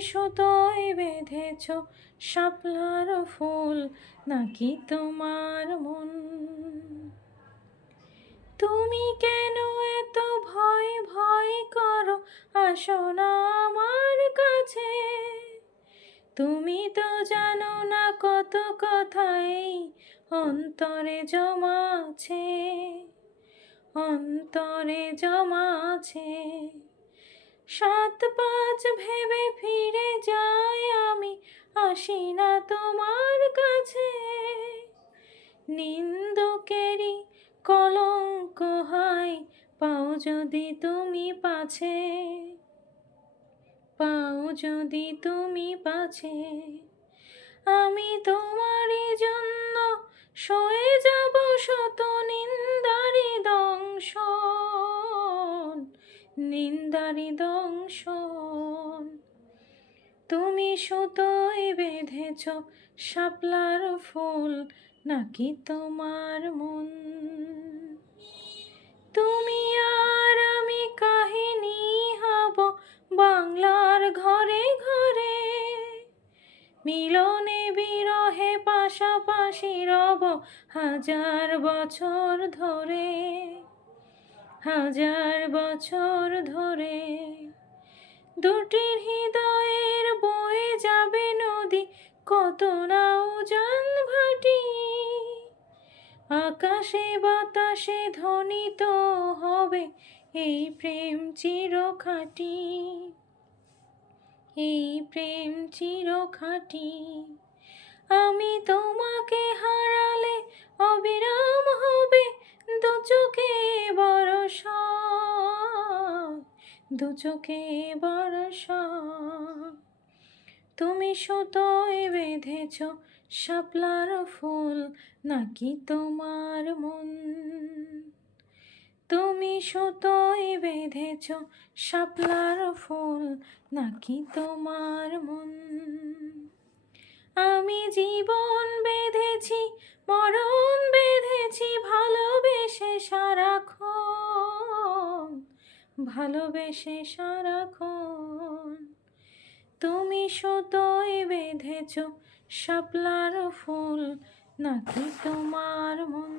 সুতোই বেঁধেছ শাপলার ফুল নাকি তোমার মন? তুমি কেন এত ভয় ভয় করো? আসো না আমার কাছে। তুমি তো জানো না কত কথাই অন্তরে জমা আছে, অন্তরে জমা আছে। সাত পাঁচ ভেবে ফিরে যাই আমি, আসি না তোমার কাছে। নিন্দুকেরই কলঙ্ক হয়, পাও যদি তুমি পাছে। পাও যদি তুমি পাছে। আমি তোমারই জন্য সয়ে যাব শত নিন্দারি দংশন। নিন্দারি দংশন। তুমি সুতোয় বেঁধেছ শাপলার ফুল, নাকি তোমার মন? তুমি আর আমি কাহিনী হব বাংলার ঘরে ঘরে। মিলনে বিরহে পাশাপাশি রব হাজার বছর ধরে, হাজার বছর ধরে। দুটির হৃদয়ের বয়ে যাবে নদী, কত না উজান ভাটি আকাশে বাতাসে ধ্বনিত হবে এই প্রেম চিরখাটি। এই প্রেম চিরখাটি। আমি তোমাকে হারালে দু চোখে বরসা তুমি সুতোয় বেঁধেছ শাপলার ফুল, নাকি তোমার মন? তুমি সুতোয় বেঁধেছ শাপলার ফুল, নাকি তোমার মন? আমি জীবন বেঁধেছি মরণ ভালোবেসে সারাক্ষণ। তুমি সুতোয় বেঁধেছ শাপলার ফুল নাকি তোমার মন?